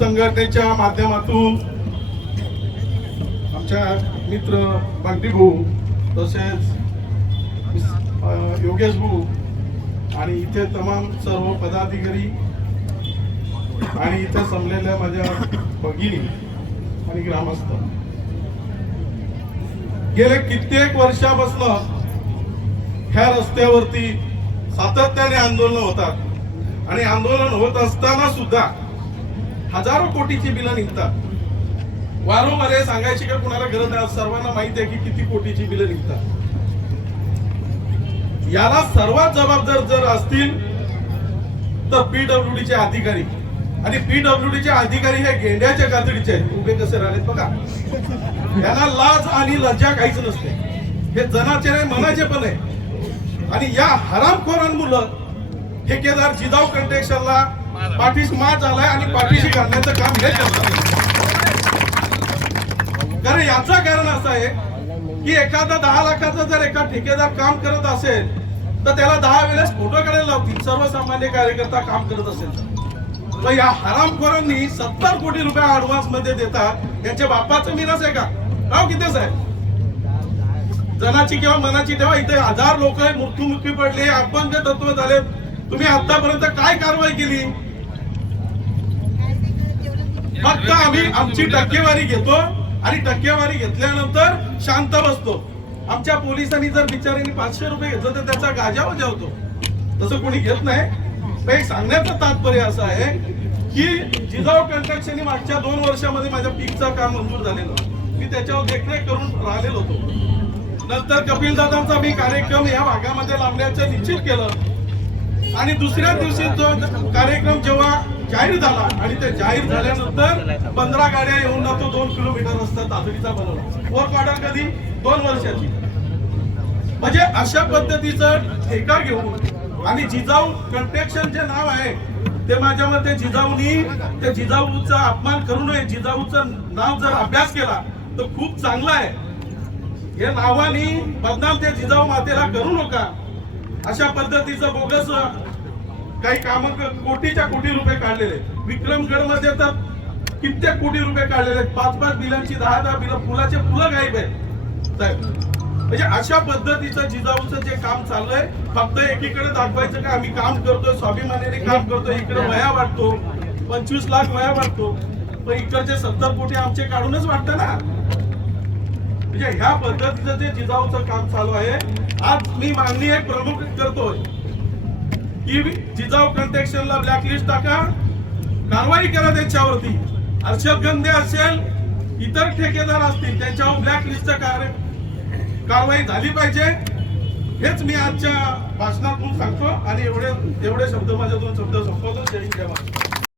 संघटनेच्या माध्यमातून आमच्या मित्र बंटी भाऊ तसेच योगेश भाऊ आणि इथे तमाम सर्व पदाधिकारी आणि इथे संपलेल्या माझ्या भगिनी आणि ग्रामस्थ. गेले कित्येक वर्षापासून ह्या रस्त्यावरती सातत्याने आंदोलन होतात. आणि आंदोलन होत असताना सुद्धा हजारो कोटीची बिलं निघतात. वारंवार हे सांगायची का कुणाला गरज नाही सर्वांना माहीत आहे की किती कोटीची बिलं निघतात. याला सर्वात जबाबदार जर असतील तर पीडब्ल्यूडी चे अधिकारी. आणि पीडब्ल्यूडी चे अधिकारी हे गेंड्याच्या कातडीचे आहेत. उभे कसे राहिलेत बघा. याला लाज आणि लज्जा काहीच नसते. हे जनाचे नाही मनाचे पण आहे. आणि या हरामखोरांमुळं ठेकेदार जिजाऊ कंट्रेक्शनला पाठीस मार झालाय आणि पाठीशी घालण्याचं काम हे करतात. कारण याचं कारण असं आहे की एखादा दहा लाखाचा जर एका ठेकेदार काम करत असेल तर त्याला दहा वेळेस फोटो काढायला लावतील सर्वसामान्य कार्यकर्ता काम करत असेल तर. या हरामखोरांनी सत्तर कोटी रुपये ऍडव्हान्समध्ये देतात. यांच्या बापाचं मिरास आहे का? राव किती साहेब जनाची किंवा मनाची ठेवा इथे हजार लोक मृत्युमुखी पडले अपंग तत्व झाले तुम्ही आतापर्यंत काय कारवाई केली? फक्त आम्ही आमची टक्केवारी घेतो आणि टक्केवारी घेतल्यानंतर शांत बसतो. आमच्या पोलिसांनी जर बिचाऱ्यांनी पाचशे रुपये घेतलं तर त्याचा गाजा बजावतो. तसं कोणी घेत नाही. पण एक सांगण्याचं तात्पर्य असं आहे की जिजाऊ कंट्रक्शन मागच्या दोन वर्षामध्ये माझ्या पीकचं काम मंजूर झालेलं. मी त्याच्यावर देखरेख करून राहिलेलो होतो. नंतर कपिल दादांचा मी कार्यक्रम या भागामध्ये लावण्याचं निश्चित केलं. आणि दुसऱ्या दिवशी जो कार्यक्रम जेव्हा जाहीर झाला आणि ते जाहीर झाल्यानंतर पंधरा गाड्या येऊन तो दोन किलोमीटर रस्ता तातडीचा बनवला. वर्क ऑर्डर कधी? दोन वर्षाची. म्हणजे अशा पद्धतीचं ठेका घेऊन आणि जिजाऊ कंट्रेक्शन जे नाव आहे ते माझ्या मते जिजाऊनी त्या जिजाऊचा अपमान करू नये. जिजाऊचं नाव जर अभ्यास केला तर खूप चांगलं आहे. हे नावानी बदनाम त्या जिजाऊ मातेला करू नका. अशा पद्धतीचं बोगस काही काम कोटीच्या कोटी रुपये काढलेले विक्रमगडमध्ये तर कित्येक कोटी रुपये काढलेले आहेत. पाच पाच बिलांची दहा दहा बिलं फुलाचे फुलं गायब आहेत. साहेब म्हणजे अशा पद्धतीचं जिजाऊचं जे काम चाललंय फक्त एकीकडे दाखवायचं का आम्ही काम करतोय स्वाभिमानाने काम करतोय इकडे वया वाटतो पंचवीस लाख वया वाटतो पण इकडचे सत्तर कोटी आमचे काढूनच वाटतं ना? म्हणजे ह्या पद्धतीचं जे जिजाऊचं काम चालू आहे आज मी मागणी एक प्रमुख करतोय की जिजाऊ कंटेक्शनला ब्लॅकलिस्ट टाका कारवाई करा त्यांच्यावरती. अर्षद गंधे असेल इतर ठेकेदार असतील त्यांच्यावर ब्लॅकलिस्टचं कार्य कारवाई झाली पाहिजे. हेच मी आजच्या भाषणातून सांगतो आणि एवढे एवढे शब्द माझ्या दोन शब्द संपवतो. जय हिंद, जय महाराष्ट्र.